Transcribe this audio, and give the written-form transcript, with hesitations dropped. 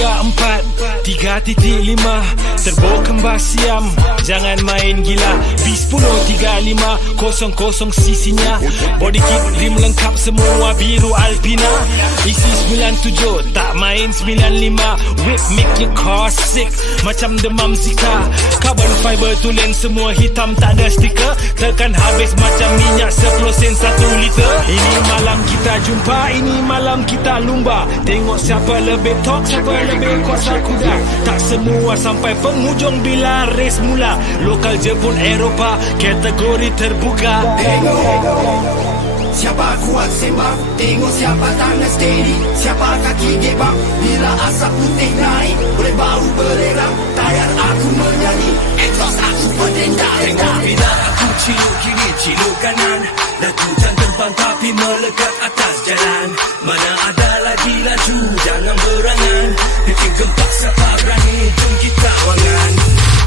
3, 4, 3.5 Turbo kembar siam, jangan main gila. B10 35 00 sisinya. Body kit rim lengkap semua biru Alpina. Isi 97 tak main 95. Whip make your car sick macam demam Zika. Carbon fiber tulen semua hitam tak ada stiker. Tekan habis macam minyak 10 sen 1 liter. Ini malam kita jumpa, ini malam kita lumba. Tengok siapa lebih top, siapa lebih kuasa kuda. Tak semua sampai penghujung bila race mula. Lokal Jepun Eropah kategori terbuka. Siapa kuat sembang, tengok siapa tangan steady, siapa kaki gebang. Bila asap putih naik, boleh bau belerang. Tayar aku menyanyi, exhaust aku berdendang. Tengok bila aku ciluk kiri, ciluk kanan. Lajukan terbang tapi melekat atas jalan. Mana ada lagi laju, jangan berangan. Bikin gempak siapa berani, jom kita wangan.